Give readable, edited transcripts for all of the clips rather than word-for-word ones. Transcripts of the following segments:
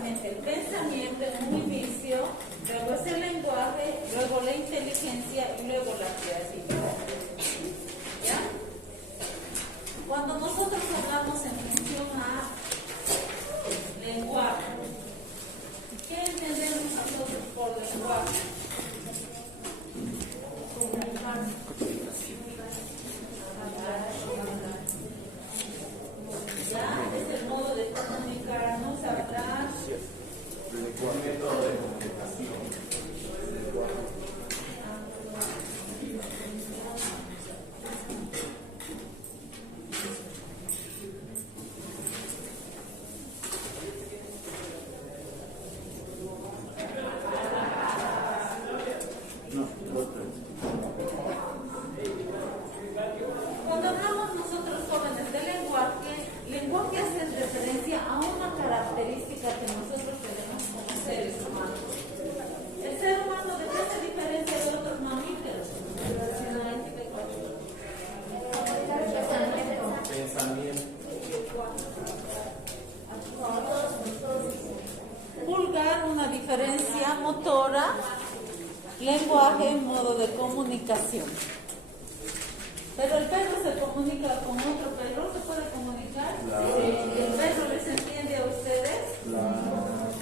directamente el pensamiento en un inicio, luego es el lenguaje, luego la inteligencia y luego la creatividad. ¿Ya? Cuando nosotros hablamos en función a lenguaje, ¿qué entendemos nosotros por lenguaje? Ya, es el modo de comunicarnos, hablar. Un método de comunicación. Cuando hablamos nosotros jóvenes de lenguaje hace referencia a una característica que nosotros tenemos como seres humanos. El ser humano, ¿de qué se diferencia de otros mamíferos? Pensamiento. Pulgar, una diferencia motora, lenguaje, modo de comunicación. Pero el perro se comunica con otro perro, ¿se puede comunicar? ¿El perro les entiende a ustedes?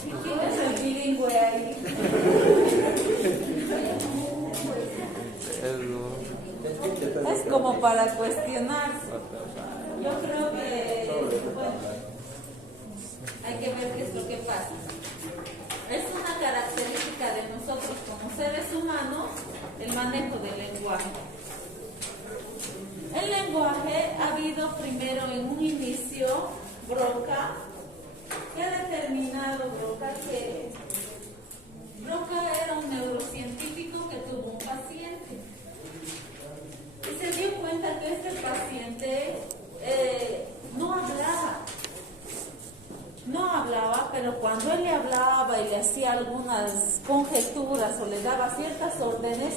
¿Y quién es el bilingüe ahí? Es como para cuestionarse. Yo creo que, bueno, hay que ver qué es lo que pasa. Es una característica de nosotros como seres humanos el manejo del lenguaje. El lenguaje ha habido primero en un inicio Broca. ¿Qué ha determinado Broca? Que Broca era un neurocientífico que tuvo un paciente y se dio cuenta que este paciente no hablaba, pero cuando él le hablaba y le hacía algunas conjeturas o le daba ciertas órdenes,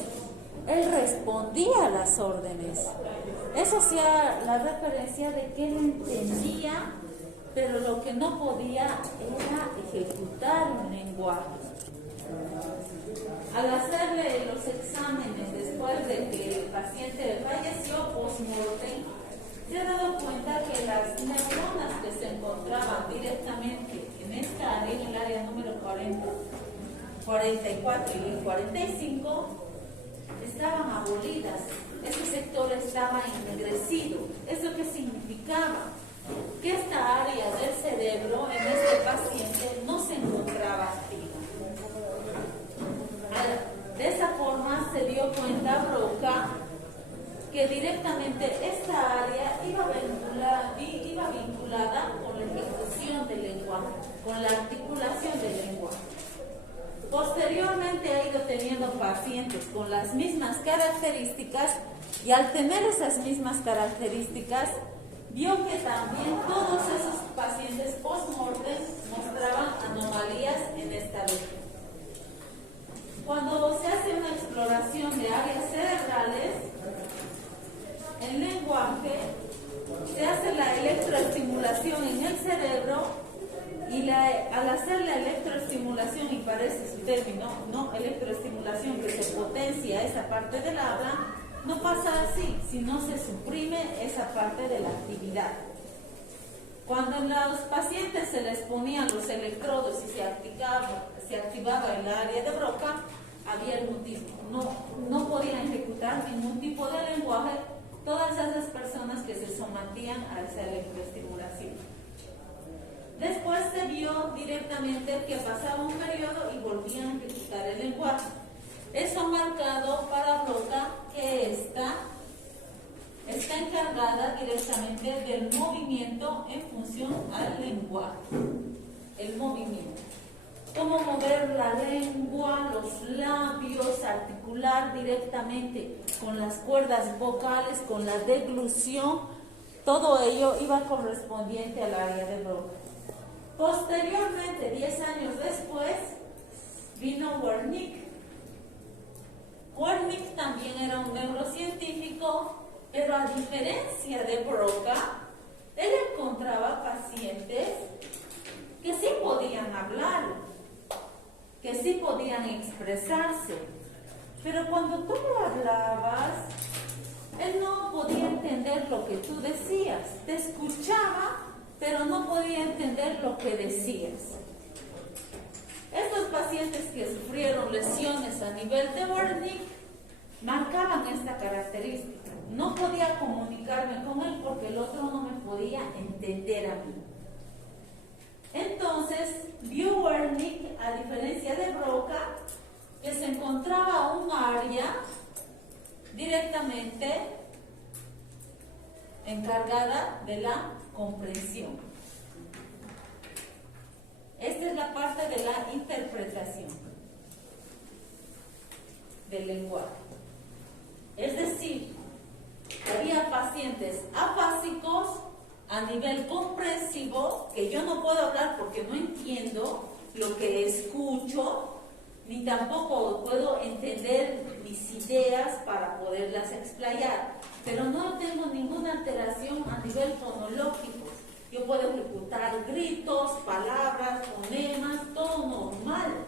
él respondía a las órdenes. Eso hacía la referencia de que él entendía, pero lo que no podía era ejecutar un lenguaje. Al hacerle los exámenes después de que el paciente falleció post-mortem, se ha dado cuenta que las neuronas que se encontraban directamente en esta área, en el área número 40, 44 y 45, estaban abolidas. Ese sector estaba ennegrecido. ¿Eso qué significaba? Que esta área del cerebro en este paciente no se encontraba activa. De esa forma se dio cuenta Broca que directamente esta área iba vinculada con la ejecución del lenguaje, con la articulación del lenguaje. Posteriormente ha ido teniendo pacientes con las mismas características y al tener esas mismas características vio que también todos esos pacientes post-mortem mostraban anomalías en esta región. Cuando se hace una exploración de áreas cerebrales, el lenguaje, se hace la electroestimulación en el cerebro y al hacer la electroestimulación, y parece su término, no electroestimulación, que se potencia esa parte del habla, no pasa así, sino se suprime esa parte de la actividad. Cuando a los pacientes se les ponían los electrodos y se activaba el área de Broca, había el mutismo. No podían ejecutar ningún tipo de lenguaje todas esas personas que se sometían a esa electroestimulación. Después se vio directamente que pasaba un periodo y volvían a ejecutar el lenguaje. Eso marcado para Broca que está encargada directamente del movimiento en función al lenguaje. El movimiento. Cómo mover la lengua, los labios, articular directamente con las cuerdas vocales, con la deglución, todo ello iba correspondiente al área de Broca. Posteriormente, 10 años después, vino Wernicke. Wernicke también era un neurocientífico, pero a diferencia de Broca, él encontraba pacientes que sí podían hablar que sí podían expresarse, pero cuando tú lo hablabas, él no podía entender lo que tú decías. Te escuchaba, pero no podía entender lo que decías. Estos pacientes que sufrieron lesiones a nivel de Wernicke marcaban esta característica. No podía comunicarme con él porque el otro no me podía entender a mí. Entonces, vio Wernicke, a diferencia de Broca, que se encontraba un área directamente encargada de la comprensión. Esta es la parte de la interpretación del lenguaje. Es decir, había pacientes afásicos a nivel comprensivo, que yo no puedo hablar porque no entiendo lo que escucho, ni tampoco puedo entender mis ideas para poderlas explayar, pero no tengo ninguna alteración a nivel fonológico. Yo puedo ejecutar gritos, palabras, fonemas, todo normal,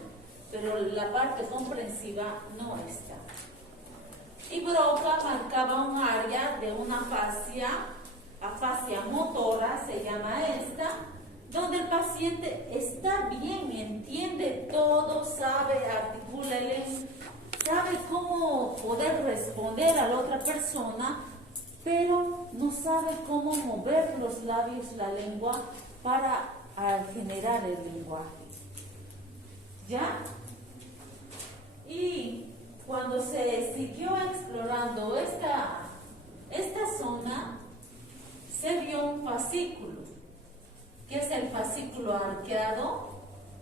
pero la parte comprensiva no está. Y Broca marcaba un área de una afasia motora, se llama esta, donde el paciente está bien, entiende todo, sabe, articula, sabe cómo poder responder a la otra persona, pero no sabe cómo mover los labios, la lengua, para generar el lenguaje. ¿Ya? Y cuando se siguió explorando esta zona, se vio un fascículo, que es el fascículo arqueado,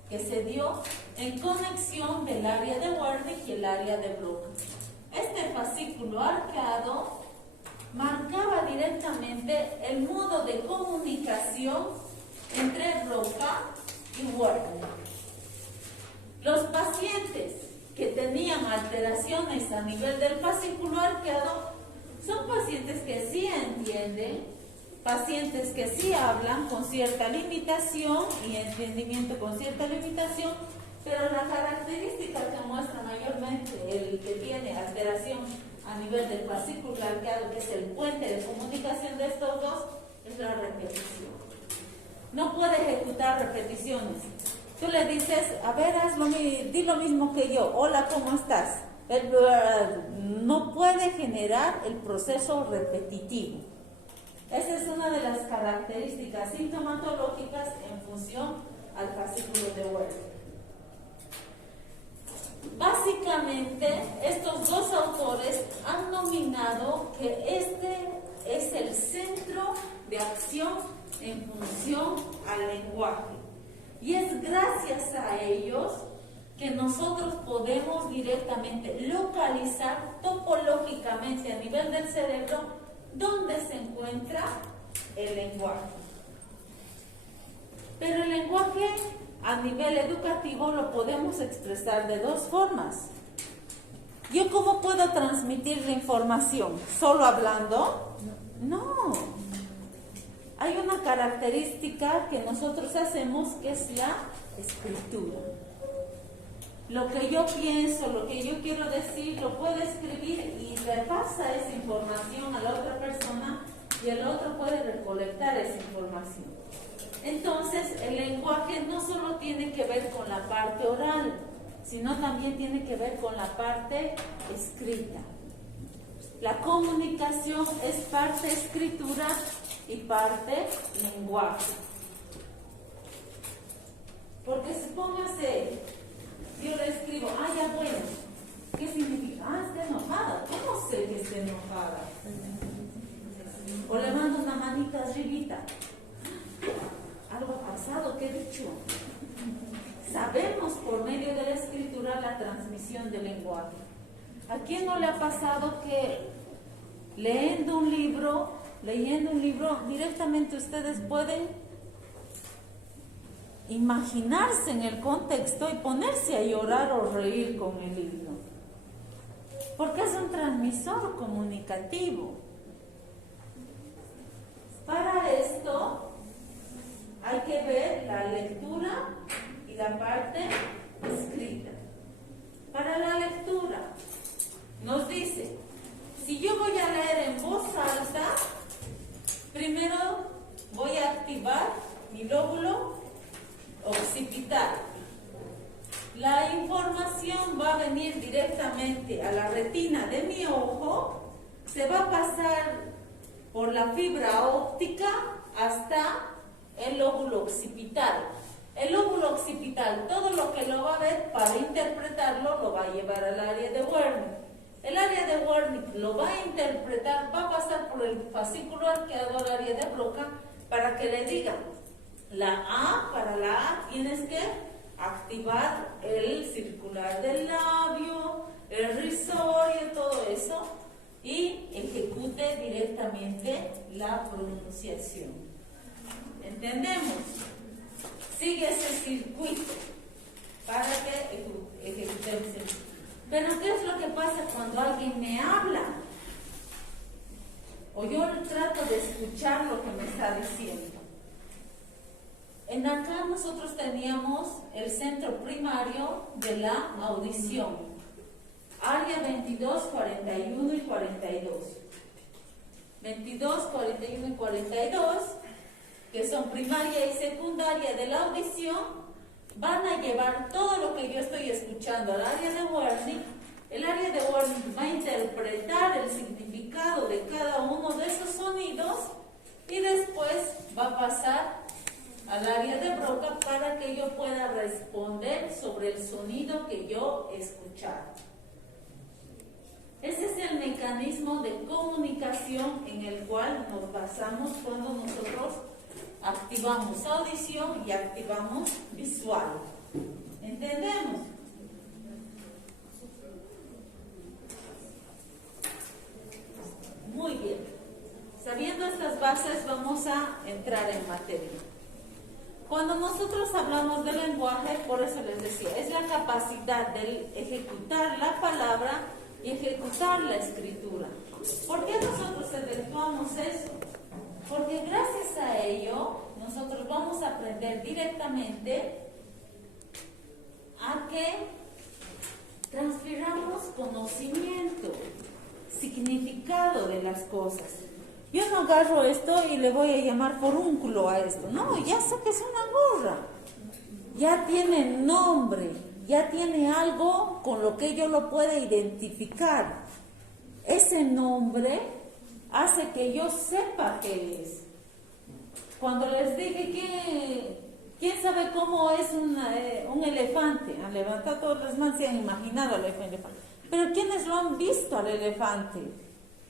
que se dio en conexión del área de Wernicke y el área de Broca. Este fascículo arqueado marcaba directamente el modo de comunicación entre Broca y Wernicke. Los pacientes que tenían alteraciones a nivel del fascículo arqueado son pacientes que sí entienden, pacientes que sí hablan con cierta limitación y entendimiento con cierta limitación, pero la característica que muestra mayormente el que tiene alteración a nivel del fascículo arqueado, que es el puente de comunicación de estos dos, es la repetición. No puede ejecutar repeticiones. Tú le dices, a ver, di lo mismo que yo. Hola, ¿cómo estás? No puede generar el proceso repetitivo. Esa es una de las características sintomatológicas en función al fascículo de Wernicke. Básicamente, estos dos autores han nominado que este es el centro de acción en función al lenguaje. Y es gracias a ellos que nosotros podemos directamente localizar topológicamente a nivel del cerebro dónde se encuentra el lenguaje. Pero el lenguaje a nivel educativo lo podemos expresar de dos formas. ¿Yo cómo puedo transmitir la información? ¿Solo hablando? No. Hay una característica que nosotros hacemos que es la escritura. Lo que yo pienso, lo que yo quiero decir, lo puedo escribir y repasa esa información a la otra persona y el otro puede recolectar esa información. Entonces, el lenguaje no solo tiene que ver con la parte oral, sino también tiene que ver con la parte escrita. La comunicación es parte escritura y parte lenguaje. Porque supóngase, yo le escribo, ya bueno, ¿qué significa? Está enojada. ¿Cómo sé que está enojada? O le mando una manita arribita. Algo ha pasado, ¿qué he dicho? Sabemos por medio de la escritura la transmisión del lenguaje. ¿A quién no le ha pasado que leyendo un libro, directamente ustedes pueden imaginarse en el contexto y ponerse a llorar o reír con el libro? Porque es un transmisor comunicativo. Para esto hay que ver la lectura y la parte escrita. capacidad. La información va a venir directamente a la retina de mi ojo, se va a pasar por la fibra óptica hasta el lóbulo occipital. El lóbulo occipital, todo lo que lo va a ver para interpretarlo, lo va a llevar al área de Wernicke. El área de Wernicke lo va a interpretar, va a pasar por el fascículo arqueado al área de Broca para que le diga la A. Para la A tienes que activar el circular del labio, el risorio, todo eso, y ejecute directamente la pronunciación. ¿Entendemos? Sigue ese circuito para que ejecutemos el circuito. Pero ¿qué es lo que pasa cuando alguien me habla? O yo trato de escuchar lo que me está diciendo. En acá nosotros teníamos el centro primario de la audición, área 22, 41 y 42. 22, 41 y 42, que son primaria y secundaria de la audición, van a llevar todo lo que yo estoy escuchando al área de Wernicke. El área de Wernicke va a interpretar el significado de cada uno de esos sonidos y después va a pasar al área de Broca para que yo pueda responder sobre el sonido que yo he escuchado. Ese es el mecanismo de comunicación en el cual nos basamos cuando nosotros activamos audición y activamos visual. ¿Entendemos? Muy bien. Sabiendo estas bases, vamos a entrar en materia. Cuando nosotros hablamos del lenguaje, por eso les decía, es la capacidad de ejecutar la palabra y ejecutar la escritura. ¿Por qué nosotros efectuamos eso? Porque gracias a ello, nosotros vamos a aprender directamente a que transfiramos conocimiento, significado de las cosas. Yo no agarro esto y le voy a llamar forúnculo a esto. No, ya sé que es una gorra. Ya tiene nombre, ya tiene algo con lo que yo lo pueda identificar. Ese nombre hace que yo sepa qué es. Cuando les dije ¿quién sabe cómo es un elefante? Han levantado todos los manos, se han imaginado al elefante. Pero ¿quiénes lo han visto al elefante?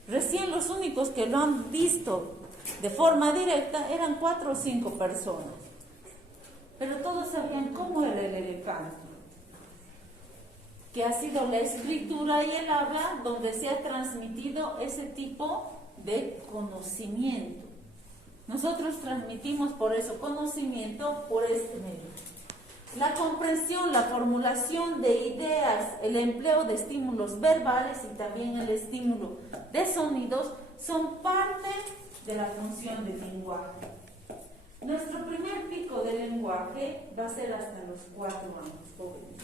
Recién los únicos que lo han visto de forma directa eran 4 o 5 personas. Pero todos sabían cómo era el elefante. Que ha sido la escritura y el habla donde se ha transmitido ese tipo de conocimiento. Nosotros transmitimos por eso conocimiento por este medio. La comprensión, la formulación de ideas, el empleo de estímulos verbales y también el estímulo de sonidos son parte de la función del lenguaje. Nuestro primer pico de lenguaje va a ser hasta los 4 años, jóvenes.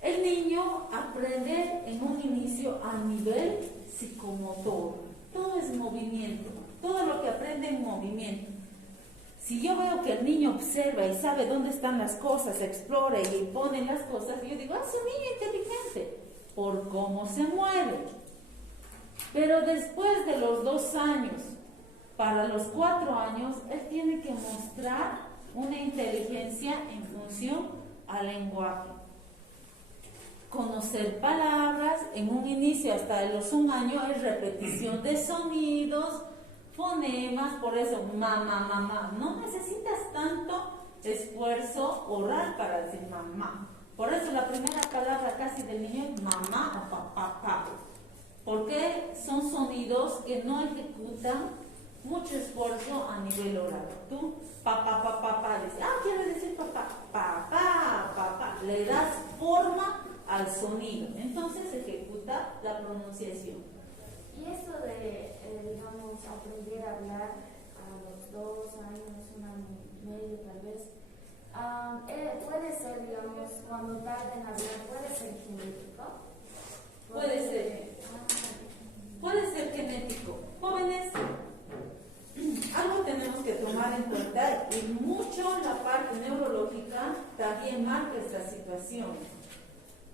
El niño aprende en un inicio a nivel psicomotor. Todo es movimiento, todo lo que aprende en movimiento. Si yo veo que el niño observa y sabe dónde están las cosas, explora y pone las cosas, yo digo, es un niño inteligente, por cómo se mueve. Pero después de los 2 años, para los 4 años, él tiene que mostrar una inteligencia en función al lenguaje. Conocer palabras, en un inicio hasta los 1 año es repetición de sonidos, fonemas, por eso mamá, mamá. No necesitas tanto esfuerzo oral para decir mamá. Por eso la primera palabra casi del niño es mamá o papá. Porque son sonidos que no ejecutan mucho esfuerzo a nivel oral. Tú, papá, dices, quiere decir papá, papá. Le das forma al sonido. Entonces ejecuta la pronunciación. Y eso de, digamos, aprender a hablar a los 2 años, 1 año y medio tal vez, puede ser, digamos, cuando tarda en hablar, puede ser genético. Puede ser genético. Jóvenes, algo tenemos que tomar en cuenta y mucho la parte neurológica también marca esta situación.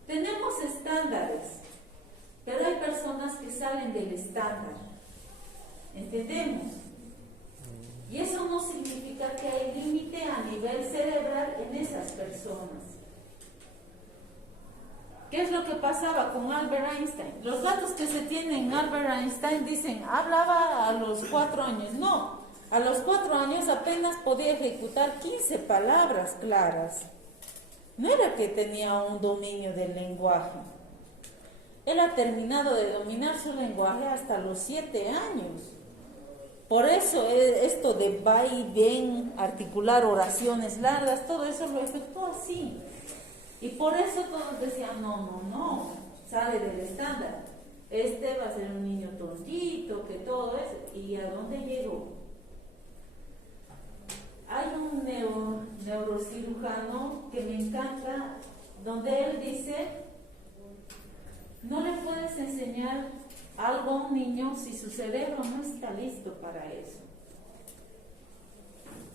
Tenemos estándares, pero hay personas que salen del estándar. ¿Entendemos? Y eso no significa que hay límite a nivel cerebral en esas personas. ¿Qué es lo que pasaba con Albert Einstein? Los datos que se tienen en Albert Einstein dicen, hablaba a los 4 años. No, a los 4 años apenas podía ejecutar 15 palabras claras. No era que tenía un dominio del lenguaje. Él ha terminado de dominar su lenguaje hasta los 7 años. Por eso esto de va y ven, articular oraciones largas, todo eso lo efectuó así. Y por eso todos decían, no, sale del estándar. Este va a ser un niño tontito, que todo eso. ¿Y a dónde llegó? Hay un neurocirujano que me encanta, donde él dice, no le puedes enseñar algo a un niño si su cerebro no está listo para eso.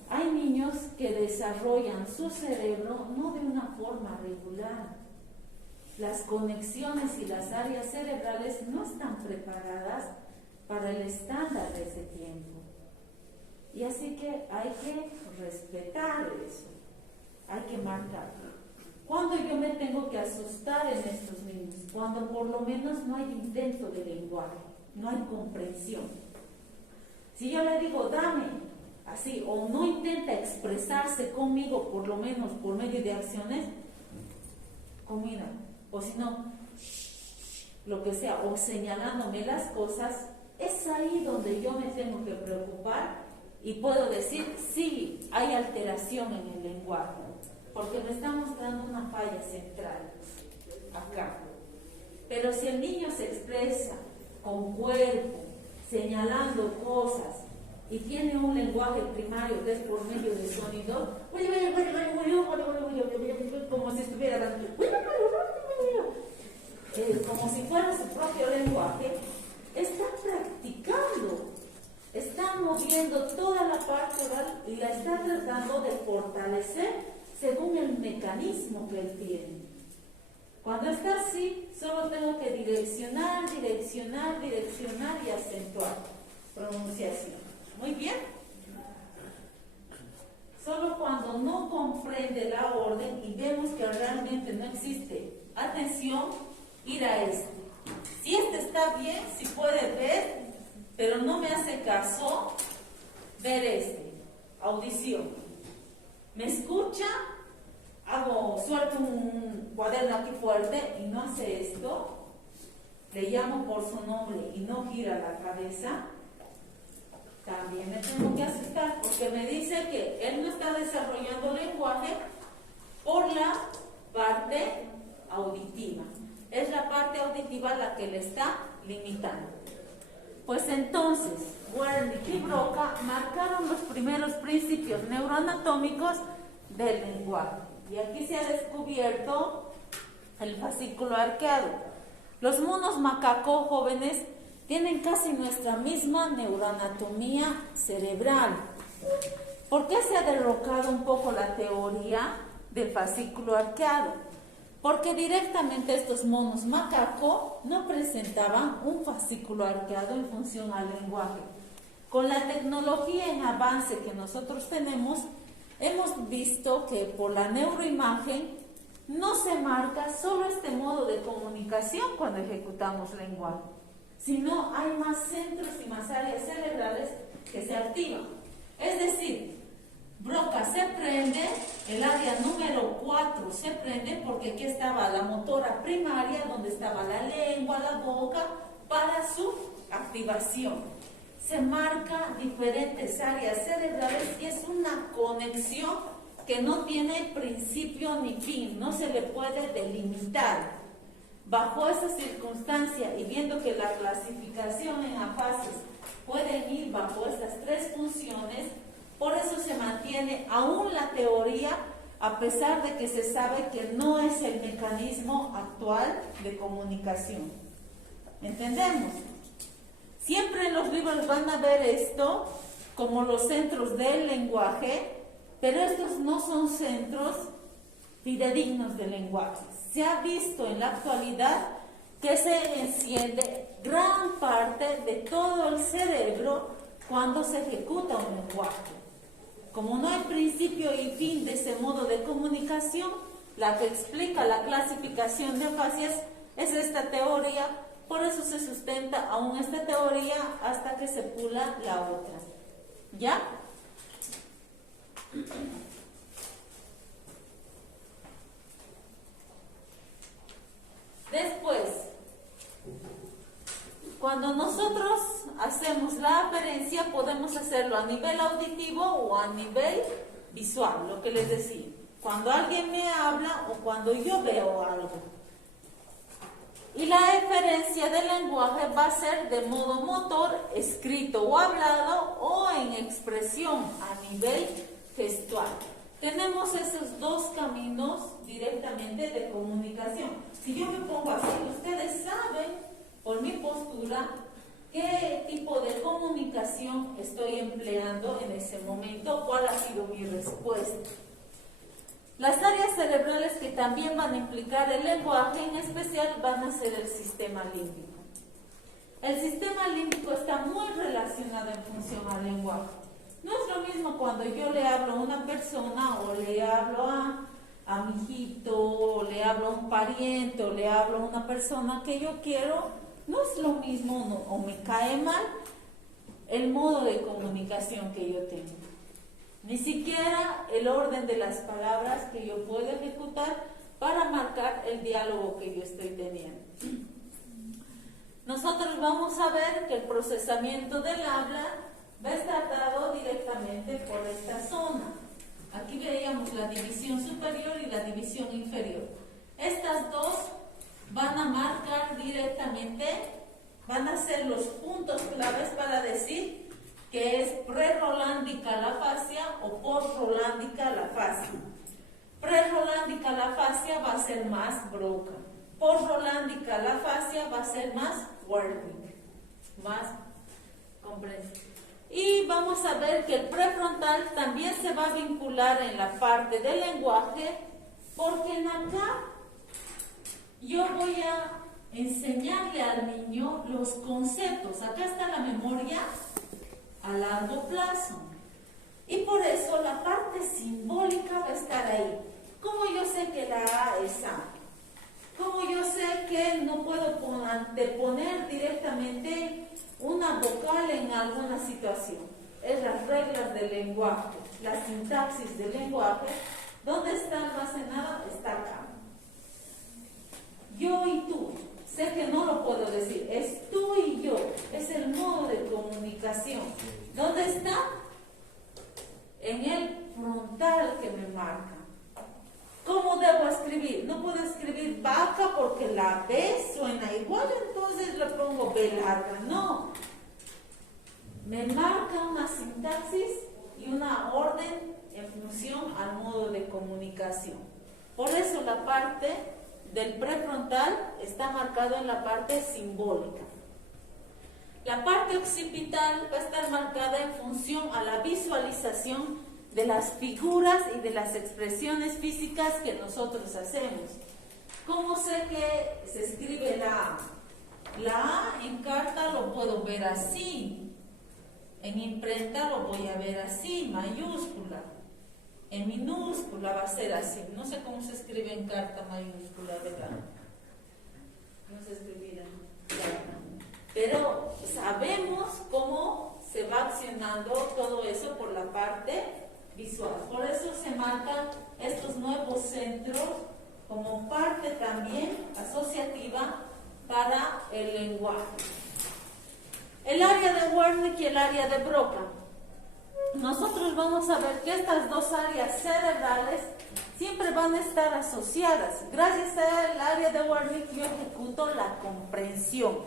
Hay niños que desarrollan su cerebro no de una forma regular. Las conexiones y las áreas cerebrales no están preparadas para el estándar de ese tiempo. Y así que hay que respetar eso, hay que marcarlo. ¿Cuándo yo me tengo que asustar en estos niños? Cuando por lo menos no hay intento de lenguaje, no hay comprensión. Si yo le digo, dame, así, o no intenta expresarse conmigo, por lo menos por medio de acciones, comida, o si no, lo que sea, o señalándome las cosas, es ahí donde yo me tengo que preocupar y puedo decir, sí, hay alteración en el lenguaje, porque me está mostrando una falla central, acá. Pero si el niño se expresa con cuerpo, señalando cosas, y tiene un lenguaje primario que es por medio de sonido, como si estuviera dando, como si fuera su propio lenguaje, está practicando, está moviendo toda la parte oral y la está tratando de fortalecer según el mecanismo que él tiene. Cuando está así, solo tengo que direccionar y acentuar. Pronunciación. Muy bien. Solo cuando no comprende la orden y vemos que realmente no existe atención, ir a este. Si este está bien, si puede ver, pero no me hace caso, ver este. Audición. Me escucha, suelto un cuaderno aquí fuerte y no hace esto. Le llamo por su nombre y no gira la cabeza. También me tengo que asustar porque me dice que él no está desarrollando lenguaje por la parte auditiva. Es la parte auditiva la que le está limitando. Pues entonces, Wernicke y Broca marcaron los primeros principios neuroanatómicos del lenguaje. Y aquí se ha descubierto el fascículo arqueado. Los monos macaco jóvenes tienen casi nuestra misma neuroanatomía cerebral. ¿Por qué se ha derrocado un poco la teoría del fascículo arqueado? Porque directamente estos monos macaco no presentaban un fascículo arqueado en función al lenguaje. Con la tecnología en avance que nosotros tenemos, hemos visto que por la neuroimagen no se marca solo este modo de comunicación cuando ejecutamos lenguaje, sino hay más centros y más áreas cerebrales que se activan. Es decir, Broca se prende, el área número 4 se prende porque aquí estaba la motora primaria, donde estaba la lengua, la boca, para su activación. Se marca diferentes áreas cerebrales y es una conexión que no tiene principio ni fin, no se le puede delimitar. Bajo esa circunstancia y viendo que la clasificación en afases pueden ir bajo estas 3 funciones, por eso se mantiene aún la teoría, a pesar de que se sabe que no es el mecanismo actual de comunicación. ¿Entendemos? Siempre en los libros van a ver esto como los centros del lenguaje, pero estos no son centros fidedignos del lenguaje. Se ha visto en la actualidad que se enciende gran parte de todo el cerebro cuando se ejecuta un lenguaje. Como no hay principio y fin de ese modo de comunicación, la que explica la clasificación de afasias es esta teoría, por eso se sustenta aún esta teoría hasta que se pula la otra. ¿Ya? Después, cuando nosotros hacemos la aferencia, podemos hacerlo a nivel auditivo o a nivel visual, lo que les decía. Cuando alguien me habla o cuando yo veo algo. Y la eferencia del lenguaje va a ser de modo motor, escrito o hablado, o en expresión a nivel gestual. Tenemos esos dos caminos directamente de comunicación. Si yo me pongo así, ustedes saben, por mi postura, qué tipo de comunicación estoy empleando en ese momento, cuál ha sido mi respuesta. Las áreas cerebrales que también van a implicar el lenguaje, en especial, van a ser el sistema límbico. El sistema límbico está muy relacionado en función al lenguaje. No es lo mismo cuando yo le hablo a una persona o le hablo a mi hijito, o le hablo a un pariente, o le hablo a una persona que yo quiero. No es lo mismo, no, o me cae mal el modo de comunicación que yo tengo. Ni siquiera el orden de las palabras que yo puedo ejecutar para marcar el diálogo que yo estoy teniendo. Nosotros vamos a ver que el procesamiento del habla va a estar dado directamente por esta zona. Aquí veíamos la división superior y la división inferior. Estas dos van a marcar directamente, van a ser los puntos claves para decir que es pre-rolándica la fascia o post-rolándica la fascia. Pre-rolándica la fascia va a ser más Broca. Post-rolándica la fascia va a ser más Wernicke, más comprensible. Y vamos a ver que el prefrontal también se va a vincular en la parte del lenguaje, porque en acá yo voy a enseñarle al niño los conceptos. Acá está la memoria a largo plazo. Y por eso la parte simbólica va a estar ahí. ¿Cómo yo sé que la A es A? ¿Cómo yo sé que no puedo anteponer directamente una vocal en alguna situación? Es las reglas del lenguaje, la sintaxis del lenguaje. ¿Dónde está almacenada? Está acá. Yo y tú. Sé que no lo puedo decir, es tú y yo, es el modo de comunicación. ¿Dónde está? En el frontal que me marca. ¿Cómo debo escribir? No puedo escribir vaca porque la B suena igual, entonces le pongo B larga. No. Me marca una sintaxis y una orden en función al modo de comunicación. Por eso la parte del prefrontal está marcado en la parte simbólica. La parte occipital va a estar marcada en función a la visualización de las figuras y de las expresiones físicas que nosotros hacemos. ¿Cómo sé que se escribe la A? La A en carta lo puedo ver así. En imprenta lo voy a ver así, mayúscula. En minúscula va a ser así. No sé cómo se escribe en carta mayúscula, ¿verdad? No se escribirá en carta. Pero sabemos cómo se va accionando todo eso por la parte visual. Por eso se marcan estos nuevos centros como parte también asociativa para el lenguaje. El área de Wernicke y el área de Broca. Nosotros vamos a ver que estas dos áreas cerebrales siempre van a estar asociadas. Gracias al área de Wernicke yo ejecuto la comprensión.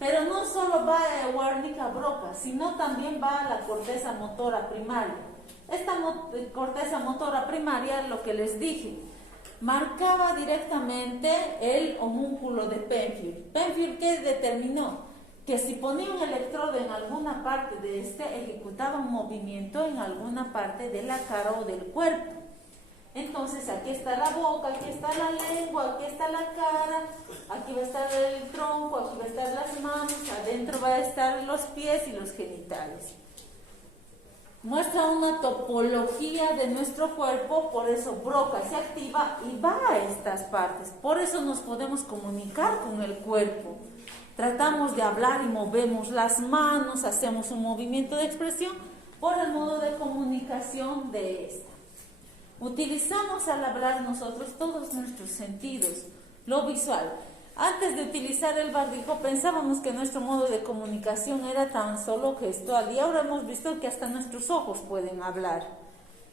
Pero no solo va de Wernicke a Broca, sino también va a la corteza motora primaria. Esta corteza motora primaria, lo que les dije, marcaba directamente el homúnculo de Penfield. Penfield, ¿qué determinó? Que si ponía un electrodo en alguna parte de ejecutaba un movimiento en alguna parte de la cara o del cuerpo. Entonces, Entonces aquí está la boca, aquí está la lengua, aquí está la cara, aquí va a estar el tronco, aquí va a estar las manos, adentro va a estar los pies y los genitales. Muestra una topología de nuestro cuerpo, por eso Broca se activa y va a estas partes. Por eso nos podemos comunicar con el cuerpo. Tratamos de hablar y movemos las manos, hacemos un movimiento de expresión por el modo de comunicación de esta. Utilizamos al hablar nosotros todos nuestros sentidos, lo visual. Antes de utilizar el barbijo pensábamos que nuestro modo de comunicación era tan solo gestual y ahora hemos visto que hasta nuestros ojos pueden hablar.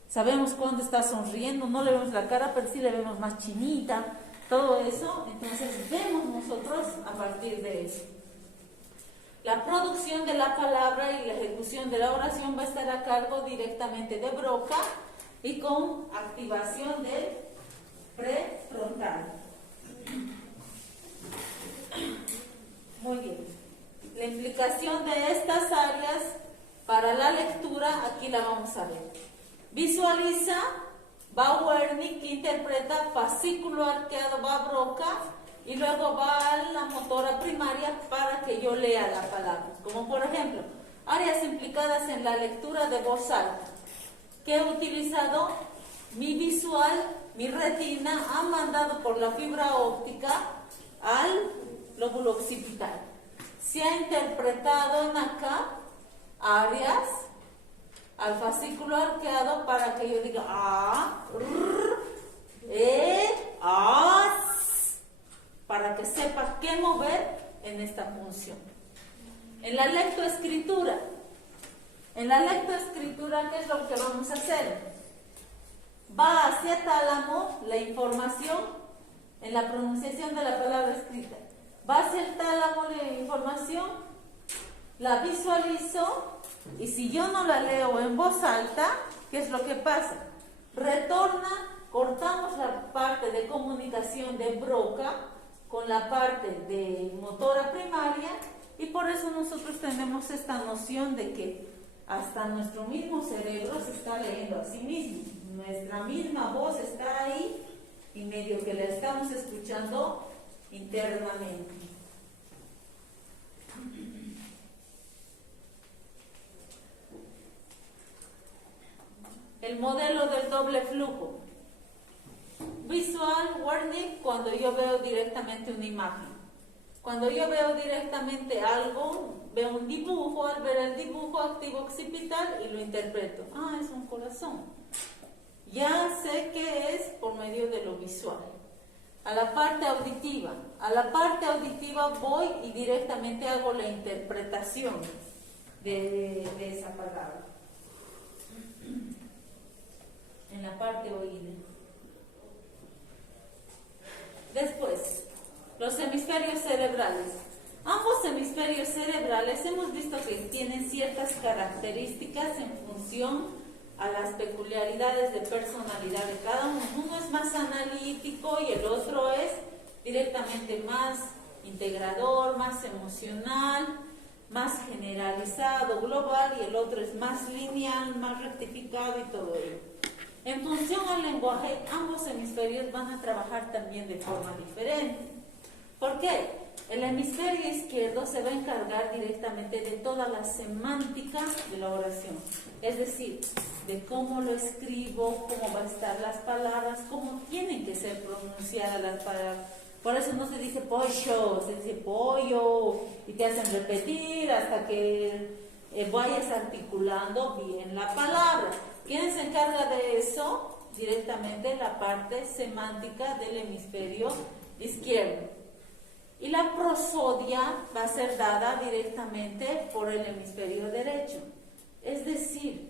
Sabemos cuándo está sonriendo, no le vemos la cara, pero sí le vemos más chinita, todo eso. Entonces vemos nosotros a partir de eso. La producción de la palabra y la ejecución de la oración va a estar a cargo directamente de Broca y con activación del prefrontal. Muy bien. La implicación de estas áreas para la lectura, aquí la vamos a ver. Visualiza, va Wernicke, que interpreta, fascículo arqueado, va Broca, y luego va a la motora primaria para que yo lea la palabra. Como por ejemplo, áreas implicadas en la lectura de voz alta. Que he utilizado mi visual, mi retina, ha mandado por la fibra óptica al lóbulo occipital. Se ha interpretado en acá áreas al fascículo arqueado para que yo diga para que sepa qué mover en esta función. En la lectoescritura, ¿qué es lo que vamos a hacer? Va hacia tálamo la información en la pronunciación de la palabra escrita. Va hacia el tálamo la información, la visualizo y si yo no la leo en voz alta, ¿qué es lo que pasa? Retorna, cortamos la parte de comunicación de Broca con la parte de motora primaria y por eso nosotros tenemos esta noción de que hasta nuestro mismo cerebro se está leyendo a sí mismo. Nuestra misma voz está ahí y medio que la estamos escuchando internamente. El modelo del doble flujo. Visual, Wernicke, cuando yo veo directamente una imagen. Cuando yo veo directamente algo, veo un dibujo, al ver el dibujo activo occipital y lo interpreto. Es un corazón. Ya sé que es por medio de lo visual. A la parte auditiva. A la parte auditiva voy y directamente hago la interpretación de esa palabra. En la parte oída. Después, los hemisferios cerebrales. Ambos hemisferios cerebrales hemos visto que tienen ciertas características en función a las peculiaridades de personalidad de cada uno. Uno es más analítico y el otro es directamente más integrador, más emocional, más generalizado, global, y el otro es más lineal, más rectificado y todo ello. En función al lenguaje, ambos hemisferios van a trabajar también de forma diferente. ¿Por qué? El hemisferio izquierdo se va a encargar directamente de toda la semántica de la oración. Es decir, de cómo lo escribo, cómo van a estar las palabras, cómo tienen que ser pronunciadas las palabras. Por eso no se dice pollo, se dice pollo, y te hacen repetir hasta que vayas articulando bien la palabra. ¿Quién se encarga de eso? Directamente la parte semántica del hemisferio izquierdo. Y la prosodia va a ser dada directamente por el hemisferio derecho. Es decir,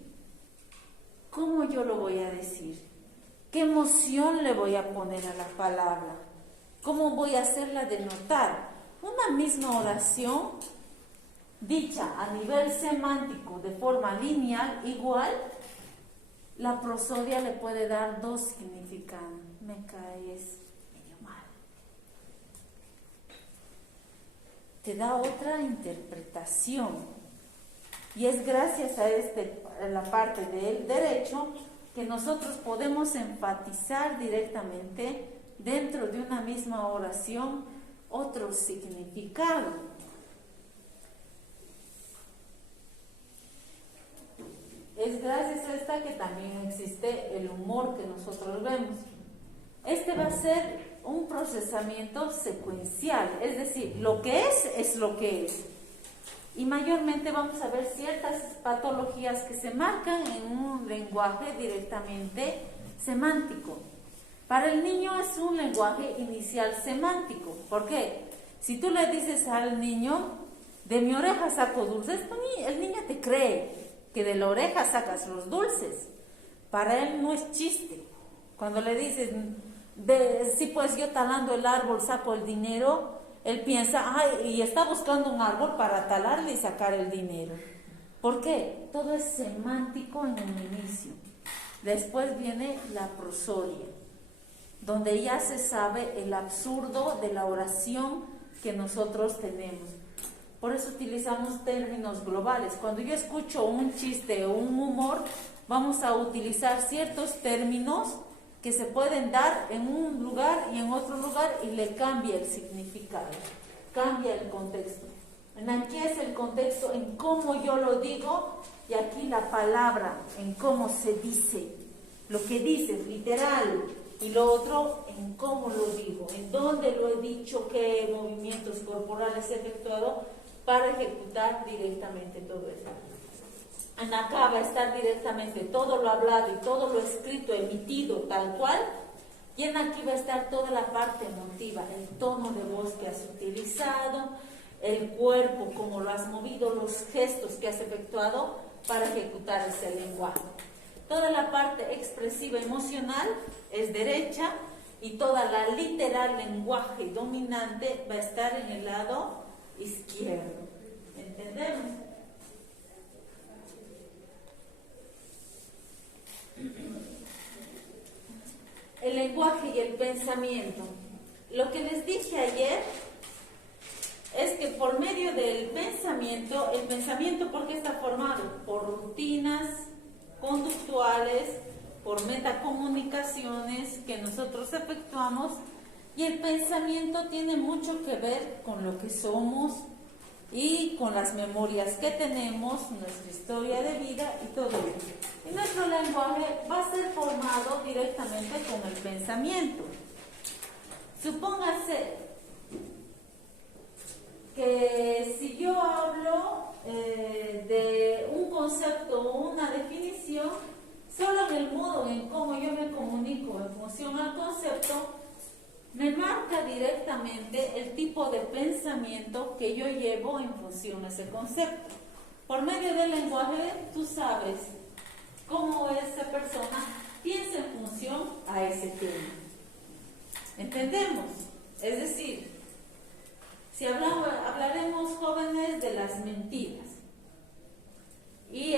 ¿cómo yo lo voy a decir? ¿Qué emoción le voy a poner a la palabra? ¿Cómo voy a hacerla denotar? Una misma oración dicha a nivel semántico de forma lineal, igual, la prosodia le puede dar dos significados. Me caes medio mal. Te da otra interpretación. Y es gracias a la parte del derecho que nosotros podemos enfatizar directamente dentro de una misma oración otro significado. Es gracias a esta que también existe el humor que nosotros vemos. Este va a ser un procesamiento secuencial, es decir, lo que es lo que es. Y mayormente vamos a ver ciertas patologías que se marcan en un lenguaje directamente semántico. Para el niño es un lenguaje inicial semántico. ¿Por qué? Si tú le dices al niño, de mi oreja saco dulces, el niño te cree que de la oreja sacas los dulces. Para él no es chiste. Cuando le dices, sí, pues yo talando el árbol saco el dinero, él piensa, y está buscando un árbol para talarle y sacar el dinero. ¿Por qué? Todo es semántico en el inicio. Después viene la prosodia, donde ya se sabe el absurdo de la oración que nosotros tenemos. Por eso utilizamos términos globales. Cuando yo escucho un chiste o un humor, vamos a utilizar ciertos términos que se pueden dar en un lugar y en otro lugar y le cambia el significado, cambia el contexto. Aquí es el contexto en cómo yo lo digo y aquí la palabra en cómo se dice, lo que dices literal, y lo otro en cómo lo digo, en dónde lo he dicho, qué movimientos corporales he efectuado para ejecutar directamente todo eso. En acá va a estar directamente todo lo hablado y todo lo escrito, emitido tal cual, y en aquí va a estar toda la parte emotiva, el tono de voz que has utilizado, el cuerpo, cómo lo has movido, los gestos que has efectuado para ejecutar ese lenguaje. Toda la parte expresiva emocional es derecha y toda la literal lenguaje dominante va a estar en el lado izquierdo. ¿Entendemos? El lenguaje y el pensamiento. Lo que les dije ayer es que por medio del pensamiento, el pensamiento, ¿por qué está formado? Por rutinas conductuales, por metacomunicaciones que nosotros efectuamos, y el pensamiento tiene mucho que ver con lo que somos y con las memorias que tenemos, nuestra historia de vida y todo eso. Y nuestro lenguaje va a ser formado directamente con el pensamiento. Supóngase que si yo hablo de un concepto o una definición, solo en el modo en cómo yo me comunico en función al concepto, me marca directamente el tipo de pensamiento que yo llevo en función a ese concepto. Por medio del lenguaje, tú sabes cómo esa persona piensa en función a ese tema. ¿Entendemos? Es decir, si hablaremos, jóvenes, de las mentiras, y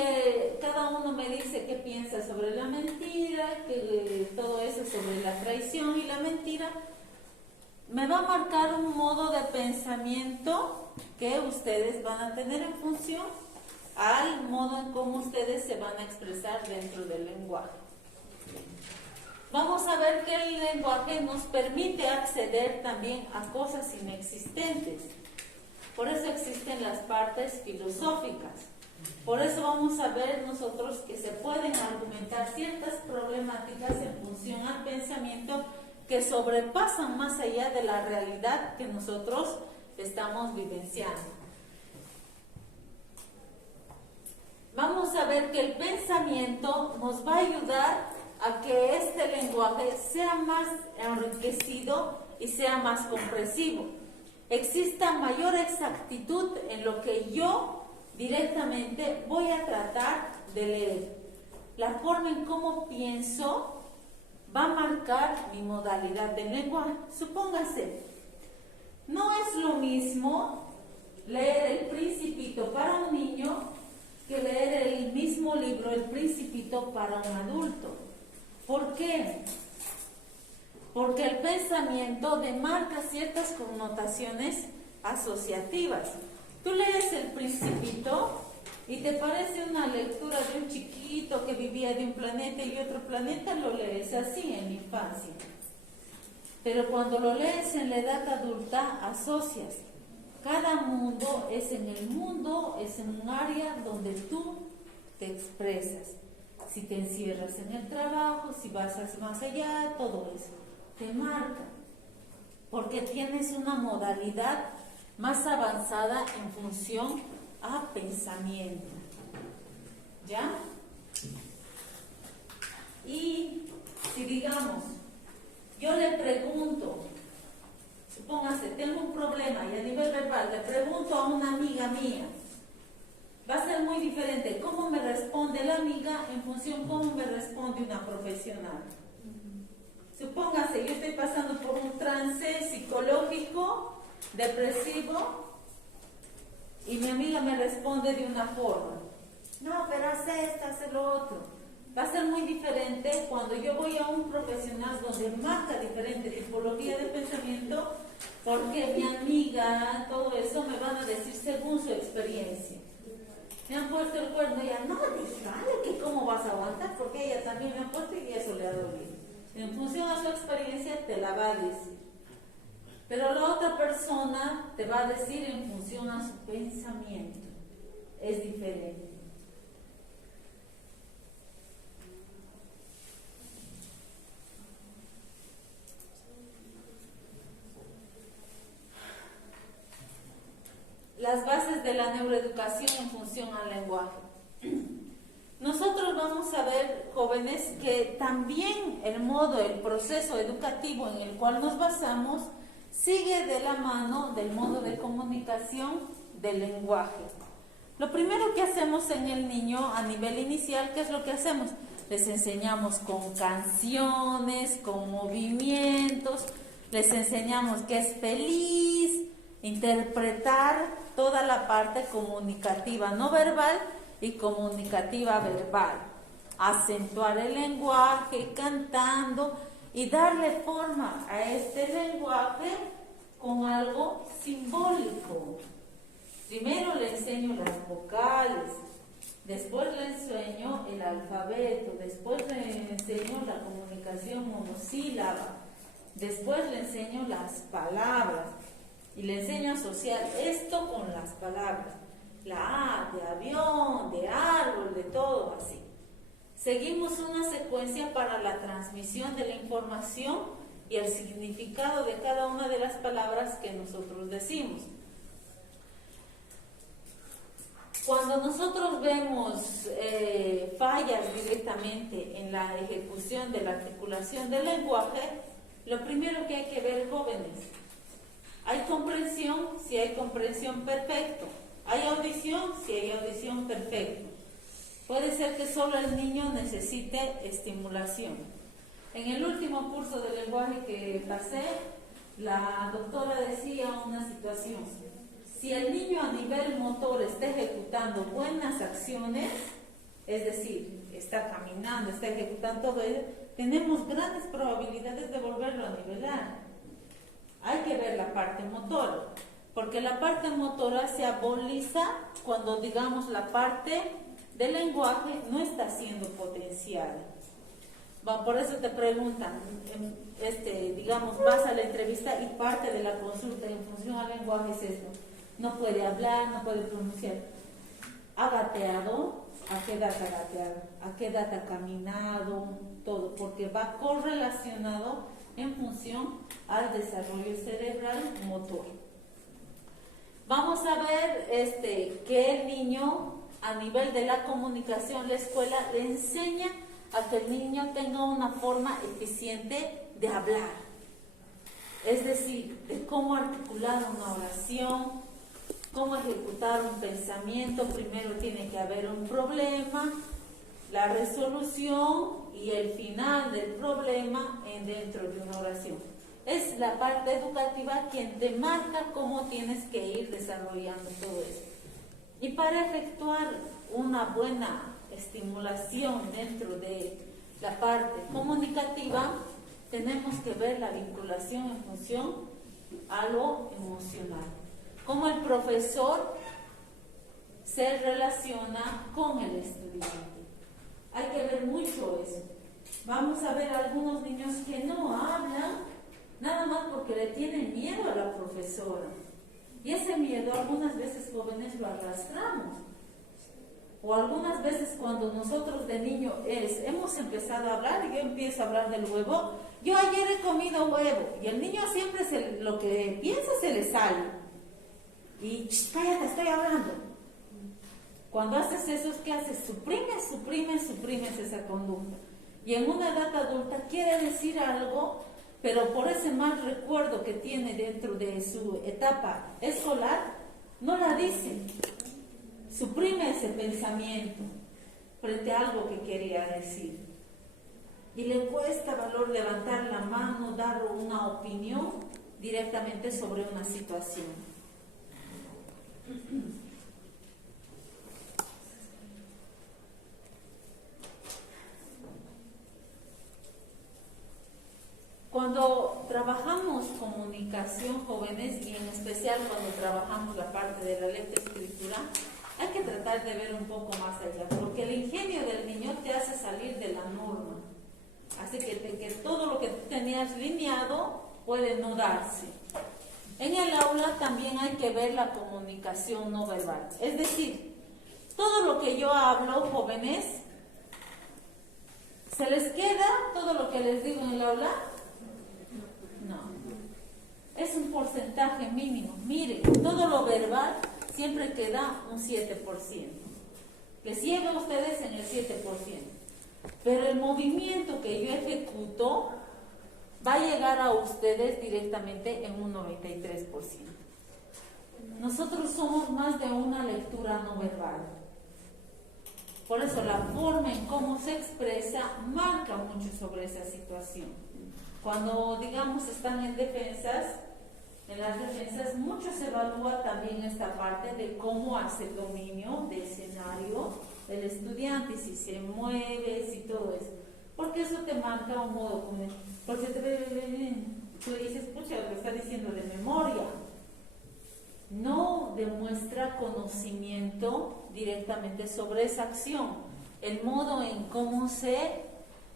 cada uno me dice qué piensa sobre la mentira, que todo eso sobre la traición y la mentira, me va a marcar un modo de pensamiento que ustedes van a tener en función al modo en cómo ustedes se van a expresar dentro del lenguaje. Vamos a ver que el lenguaje nos permite acceder también a cosas inexistentes. Por eso existen las partes filosóficas. Por eso vamos a ver nosotros que se pueden argumentar ciertas problemáticas en función al pensamiento que sobrepasan más allá de la realidad que nosotros estamos vivenciando. Vamos a ver que el pensamiento nos va a ayudar a que este lenguaje sea más enriquecido y sea más comprensivo. Exista mayor exactitud en lo que yo directamente voy a tratar de leer. La forma en cómo pienso va a marcar mi modalidad de lenguaje. Supóngase, no es lo mismo leer El Principito para un niño que leer el mismo libro El Principito para un adulto. ¿Por qué? Porque el pensamiento demarca ciertas connotaciones asociativas. Tú lees El Principito y te parece una lectura de un chiquito que vivía de un planeta y otro planeta, lo lees así en la infancia. Pero cuando lo lees en la edad adulta, asocias. Cada mundo es en el mundo, es en un área donde tú te expresas. Si te encierras en el trabajo, si vas más allá, todo eso te marca. Porque tienes una modalidad más avanzada en función a pensamiento. ¿Ya? Y si digamos, yo le pregunto, supóngase, tengo un problema y a nivel verbal le pregunto a una amiga mía, va a ser muy diferente cómo me responde la amiga en función cómo me responde una profesional. Supóngase, yo estoy pasando por un trance psicológico, depresivo, y mi amiga me responde de una forma. No, pero haz esto, haz lo otro. Va a ser muy diferente cuando yo voy a un profesional donde marca diferente tipología de pensamiento, porque mi amiga, todo eso me van a decir según su experiencia. Me han puesto el cuerno y ella, no, dale, que cómo vas a aguantar, porque ella también me ha puesto y eso le ha dolido. En función a su experiencia te la va a decir. Pero la otra persona te va a decir en función a su pensamiento. Es diferente. Las bases de la neuroeducación en función al lenguaje. Nosotros vamos a ver, jóvenes, que también el proceso educativo en el cual nos basamos, sigue de la mano del modo de comunicación del lenguaje. Lo primero que hacemos en el niño a nivel inicial, ¿qué es lo que hacemos? Les enseñamos con canciones, con movimientos, les enseñamos que es feliz, interpretar toda la parte comunicativa no verbal y comunicativa verbal, acentuar el lenguaje cantando y darle forma a este lenguaje con algo simbólico. Primero le enseño las vocales, después le enseño el alfabeto, después le enseño la comunicación monosílaba, después le enseño las palabras y le enseño a asociar esto con las palabras. La A de avión, de árbol, de todo así. Seguimos una secuencia para la transmisión de la información y el significado de cada una de las palabras que nosotros decimos. Cuando nosotros vemos fallas directamente en la ejecución de la articulación del lenguaje, lo primero que hay que ver, jóvenes, ¿hay comprensión? Si hay comprensión, perfecto. ¿Hay audición? Si hay audición, perfecto. Puede ser que solo el niño necesite estimulación. En el último curso de lenguaje que pasé, la doctora decía una situación. Si el niño a nivel motor está ejecutando buenas acciones, es decir, está caminando, está ejecutando todo eso, tenemos grandes probabilidades de volverlo a nivelar. Hay que ver la parte motora, porque la parte motora se aboliza cuando, digamos, la parte del lenguaje no está siendo potenciada. Por eso te preguntan, digamos, vas a la entrevista y parte de la consulta en función al lenguaje es esto. No puede hablar, no puede pronunciar. ¿Ha gateado? ¿A qué edad ha gateado? ¿A qué edad ha caminado? Todo, porque va correlacionado en función al desarrollo cerebral motor. Vamos a ver que el niño, a nivel de la comunicación, la escuela le enseña a que el niño tenga una forma eficiente de hablar. Es decir, de cómo articular una oración, cómo ejecutar un pensamiento. Primero tiene que haber un problema, la resolución y el final del problema dentro de una oración. Es la parte educativa quien te marca cómo tienes que ir desarrollando todo eso. Y para efectuar una buena estimulación dentro de la parte comunicativa, tenemos que ver la vinculación en función a lo emocional. Como el profesor se relaciona con el estudiante. Hay que ver mucho eso. Vamos a ver algunos niños que no hablan, nada más porque le tienen miedo a la profesora. Y ese miedo algunas veces jóvenes lo arrastramos. O algunas veces cuando nosotros de niño hemos empezado a hablar, y yo empiezo a hablar del huevo, yo ayer he comido huevo, y el niño siempre lo que piensa se le sale. Y cállate, estoy hablando. Cuando haces eso, ¿qué haces? Suprimes esa conducta. Y en una edad adulta quiere decir algo, pero por ese mal recuerdo que tiene dentro de su etapa escolar, no la dice. Suprime ese pensamiento frente a algo que quería decir. Y le cuesta valor levantar la mano, dar una opinión directamente sobre una situación. Cuando trabajamos comunicación, jóvenes, y en especial cuando trabajamos la parte de la lectoescritura, hay que tratar de ver un poco más allá, porque el ingenio del niño te hace salir de la norma. Así que todo lo que tú tenías lineado puede no darse. En el aula también hay que ver la comunicación no verbal. Es decir, todo lo que yo hablo, jóvenes, ¿se les queda todo lo que les digo en el aula? No. Es un porcentaje mínimo. Miren, todo lo verbal siempre queda un 7%. Les llega a ustedes en el 7%. Pero el movimiento que yo ejecuto va a llegar a ustedes directamente en un 93%. Nosotros somos más de una lectura no verbal. Por eso la forma en cómo se expresa marca mucho sobre esa situación. Cuando, digamos, están en las defensas, mucho se evalúa también esta parte de cómo hace el dominio de escenario del estudiante, si se mueve, si todo eso. Porque eso te marca un modo común. Porque tú dices, pucha, lo está diciendo de memoria. No demuestra conocimiento directamente sobre esa acción. El modo en cómo se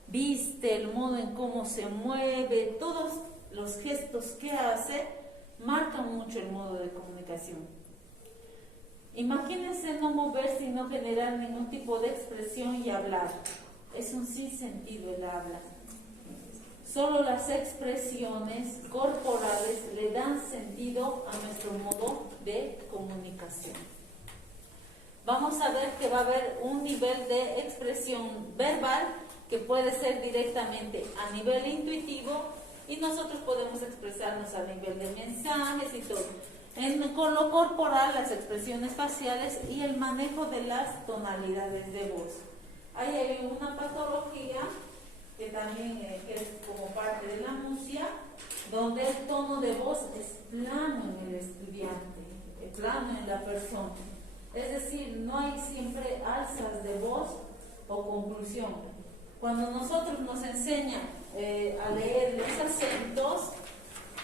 viste, el modo en cómo se mueve, todos los gestos que hace marcan mucho el modo de comunicación. Imagínense no moverse y no generar ningún tipo de expresión y hablar. Es un sinsentido el habla. Solo las expresiones corporales le dan sentido a nuestro modo de comunicación. Vamos a ver que va a haber un nivel de expresión verbal que puede ser directamente a nivel intuitivo y nosotros podemos expresarnos a nivel de mensajes y todo. Con lo corporal, las expresiones faciales y el manejo de las tonalidades de voz. Ahí hay una patología que también es como parte de la musia, donde el tono de voz es plano en el estudiante, plano en la persona. Es decir, no hay siempre alzas de voz o conclusión. Cuando nosotros nos enseñan a leer los acentos,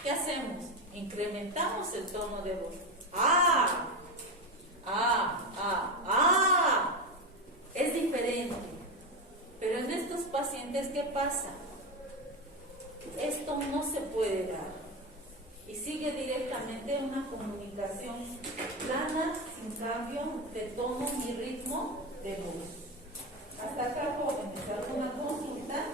¿qué hacemos? Incrementamos el tono de voz. ¡Ah! ¡Ah! ¡Ah! ¡Ah! Es diferente. Pero en estos pacientes, ¿qué pasa? Esto no se puede dar. Y sigue directamente una comunicación plana, sin cambio de tono y ritmo de voz. Hasta acá, jóvenes, ¿alguna consulta?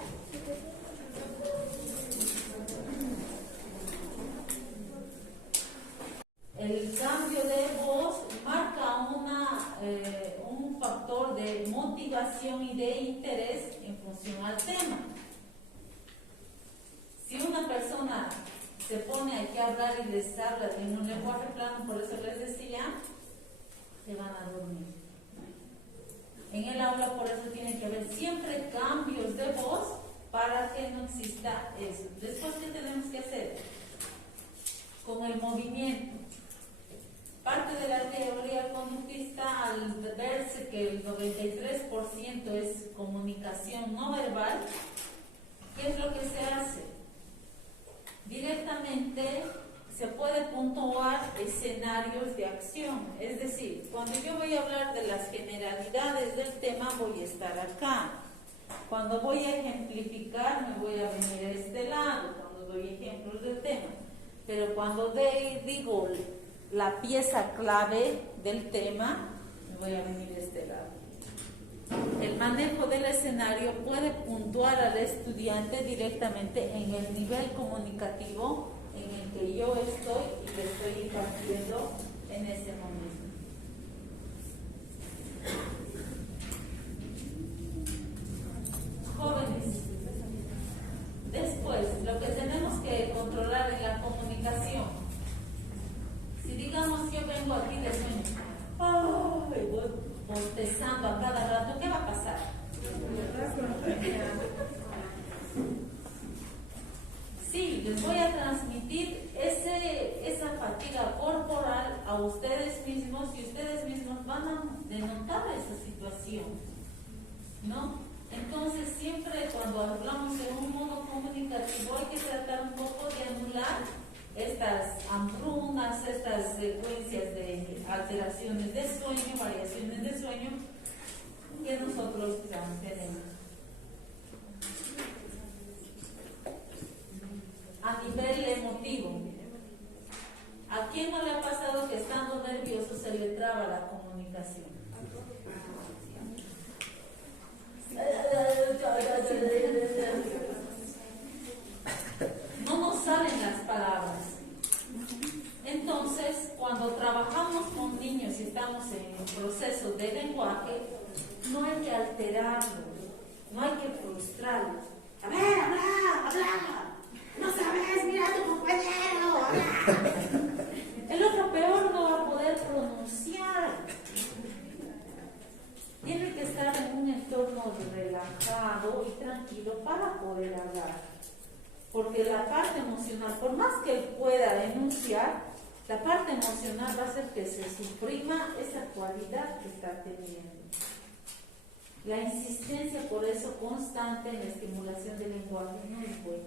El cambio de voz marca un factor de motivación y de interés en función al tema. Si una persona se pone aquí a hablar y les habla en un lenguaje plano, por eso les decía, se van a dormir. En el aula, por eso tiene que haber siempre cambios de voz para que no exista eso. Después, ¿qué tenemos que hacer? Con el movimiento. Parte de la teoría conductista, al verse que el 93% es comunicación no verbal, ¿qué es lo que se hace? Directamente se puede puntuar escenarios de acción. Es decir, cuando yo voy a hablar de las generalidades del tema, voy a estar acá. Cuando voy a ejemplificar, me voy a venir a este lado, cuando doy ejemplos del tema. Pero cuando digo la pieza clave del tema, me voy a venir a este lado. El manejo del escenario puede puntuar al estudiante directamente en el nivel comunicativo en el que yo estoy y le estoy impartiendo en ese momento. Jóvenes, después, lo que tenemos que controlar en la comunicación. Si digamos yo vengo aquí de sueño, voy bostezando a cada rato, ¿qué va a pasar? Sí, les voy a transmitir esa fatiga corporal a ustedes mismos y ustedes mismos van a denotar esa situación, ¿no? Entonces siempre cuando hablamos en un modo comunicativo hay que tratar un poco de anular estas hambrunas, estas secuencias de alteraciones de sueño, variaciones de sueño que nosotros tenemos. A nivel emotivo, ¿a quién no le ha pasado que estando nervioso se le traba la comunicación? No nos salen las palabras. Entonces, cuando trabajamos con niños y estamos en el proceso de lenguaje, no hay que alterarlos, no hay que frustrarlos. A ver, habla. No sabes, mira a tu compañero, habla. El otro peor no va a poder pronunciar. Tiene que estar en un entorno relajado y tranquilo para poder hablar. Porque la parte emocional, por más que él pueda enunciar, la parte emocional va a hacer que se suprima esa cualidad que está teniendo. La insistencia por eso constante en la estimulación del lenguaje no es buena.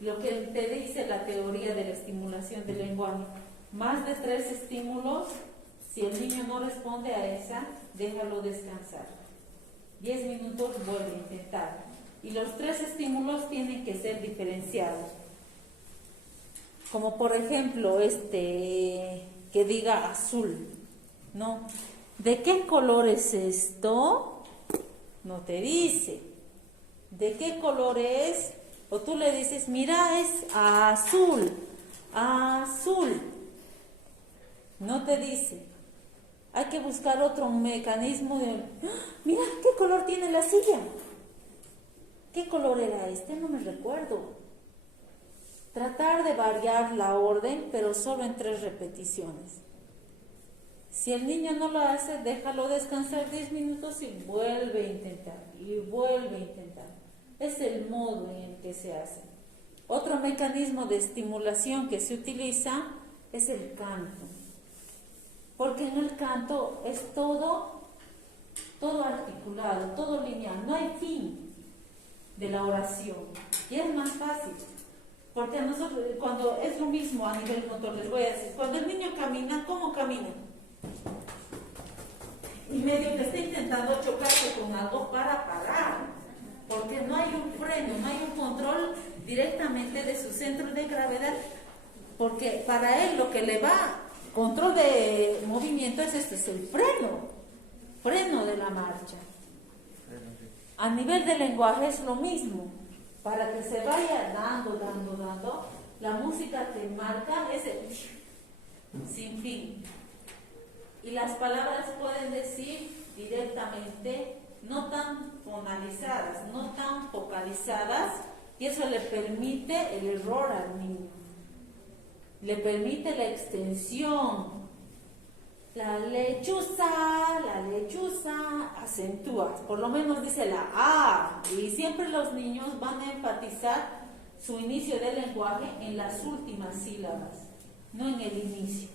Lo que te dice la teoría de la estimulación del lenguaje, más de 3 estímulos, si el niño no responde a esa, déjalo descansar. 10 minutos, vuelve a intentar. Y los 3 estímulos tienen que ser diferenciados. Como por ejemplo, que diga azul, ¿no? ¿De qué color es esto? No te dice. ¿De qué color es? O tú le dices, mira, es azul, azul. No te dice. Hay que buscar otro mecanismo de, mira, ¿qué color tiene la silla? ¿Qué color era este? No me recuerdo. Tratar de variar la orden, pero solo en 3 repeticiones. Si el niño no lo hace, déjalo descansar 10 minutos y vuelve a intentar. Y vuelve a intentar. Es el modo en el que se hace. Otro mecanismo de estimulación que se utiliza es el canto. Porque en el canto es todo articulado, todo lineal. No hay fin de la oración. Y es más fácil. Porque a nosotros, cuando es lo mismo a nivel motor, les voy a decir, cuando el niño camina, ¿cómo camina? Y medio que está intentando chocarse con algo para parar. Porque no hay un freno, no hay un control directamente de su centro de gravedad. Porque para él lo que le va, control de movimiento es es el freno de la marcha. A nivel de lenguaje es lo mismo. Para que se vaya dando, la música que marca es el sin fin. Y las palabras pueden decir directamente, no tan fonalizadas, no tan focalizadas, y eso le permite el error al niño. Le permite la extensión. La lechuza, acentúa, por lo menos dice la A, y siempre los niños van a enfatizar su inicio del lenguaje en las últimas sílabas, no en el inicio.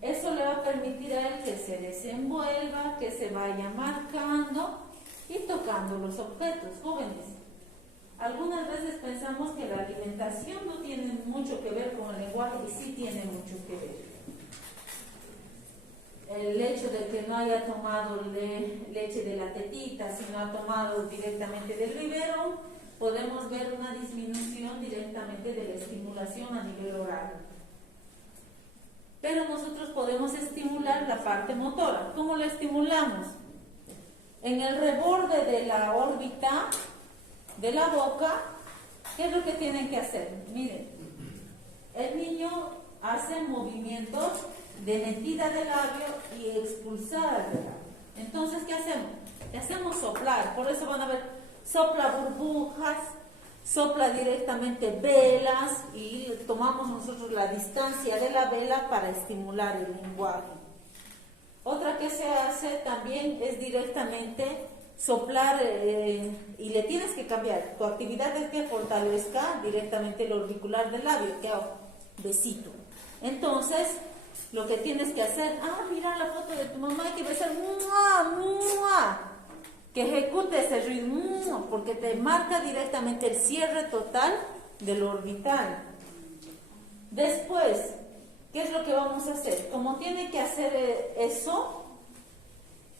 Eso le va a permitir a él que se desenvuelva, que se vaya marcando y tocando los objetos. Jóvenes, Algunas veces pensamos que la alimentación no tiene mucho que ver con el lenguaje y sí tiene mucho que ver. El hecho de que no haya tomado leche de la tetita, sino ha tomado directamente del biberón, podemos ver una disminución directamente de la estimulación a nivel oral. Pero nosotros podemos estimular la parte motora. ¿Cómo la estimulamos? En el reborde de la órbita de la boca, ¿qué es lo que tienen que hacer? Miren, el niño hace movimientos de metida de labio y expulsada de labio. Entonces, ¿qué hacemos? Le hacemos soplar, por eso van a ver, sopla burbujas, sopla directamente velas y tomamos nosotros la distancia de la vela para estimular el lenguaje. Otra que se hace también es directamente soplar y le tienes que cambiar. Tu actividad es que fortalezca directamente el orbicular del labio, que hago besito. Entonces, lo que tienes que hacer, mira la foto de tu mamá, hay que besar, ¡mua, mua! Que ejecute ese ritmo, porque te marca directamente el cierre total del orbital. Después, ¿qué es lo que vamos a hacer? Como tiene que hacer eso,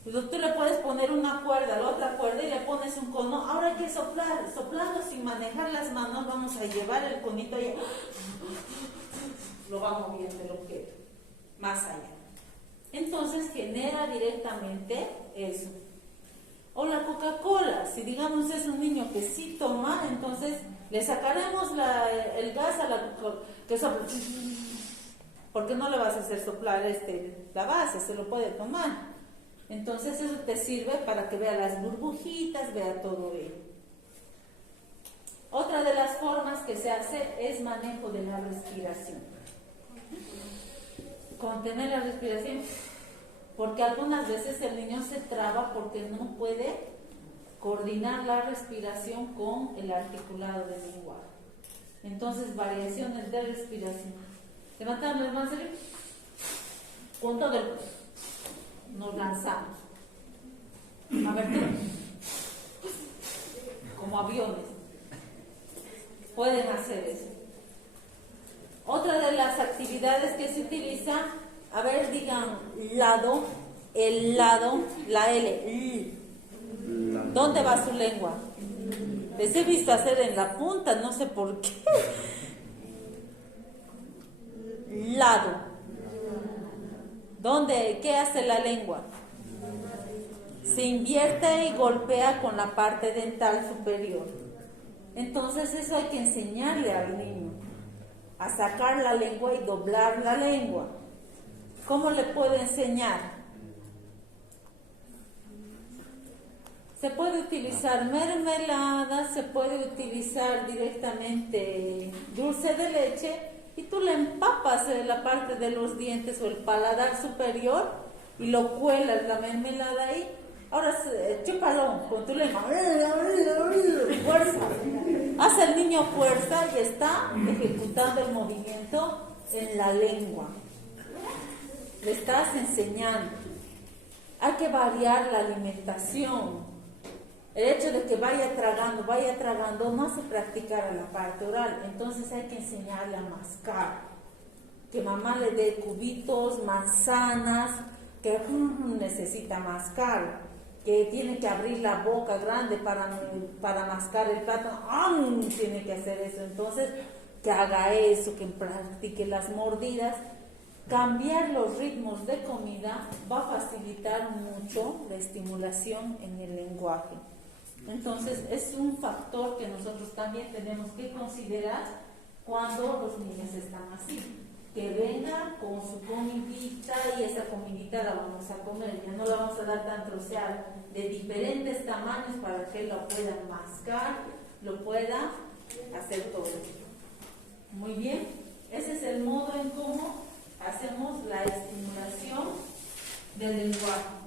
tú le puedes poner una cuerda, la otra cuerda y le pones un cono. Ahora hay que soplar, soplando sin manejar las manos, vamos a llevar el conito allá. Lo va moviendo, lo que más allá. Entonces genera directamente eso. O la Coca-Cola, si digamos es un niño que sí toma, entonces le sacaremos el gas a la Coca-Cola, que sopla, porque no le vas a hacer soplar la base, se lo puede tomar. Entonces eso te sirve para que vea las burbujitas, vea todo ello. Otra de las formas que se hace es manejo de la respiración. Contener la respiración, porque algunas veces el niño se traba porque no puede coordinar la respiración con el articulado del lenguaje. Entonces, variaciones de respiración. Levantamos las manos, con todo el cuerpo. Nos lanzamos. A ver, como aviones. Pueden hacer eso. Otra de las actividades que se utiliza, a ver, digan lado, el lado, la L. ¿Dónde va su lengua? Les he visto hacer en la punta, no sé por qué. Lado. ¿Dónde? ¿Qué hace la lengua? Se invierte y golpea con la parte dental superior. Entonces eso hay que enseñarle al niño, a sacar la lengua y doblar la lengua. ¿Cómo le puedo enseñar? Se puede utilizar mermelada, se puede utilizar directamente dulce de leche y tú le empapas la parte de los dientes o el paladar superior y lo cuelas la mermelada ahí. Ahora chúpalo con tu lengua. Fuerza. Hace el niño fuerza y está ejecutando el movimiento en la lengua. Le estás enseñando. Hay que variar la alimentación. El hecho de que vaya tragando, no hace practicar a la parte oral. Entonces hay que enseñarle a mascar. Que mamá le dé cubitos, manzanas, que necesita mascar. Que tiene que abrir la boca grande para mascar el plátano. Tiene que hacer eso. Entonces, que haga eso, que practique las mordidas. Cambiar los ritmos de comida va a facilitar mucho la estimulación en el lenguaje. Entonces es un factor que nosotros también tenemos que considerar cuando los niños están así. Que venga con su comidita y esa comidita la vamos a comer. Ya no la vamos a dar tan troceada, de diferentes tamaños para que lo pueda mascar, lo pueda hacer todo. Muy bien, ese es el modo en cómo hacemos la estimulación del lenguaje.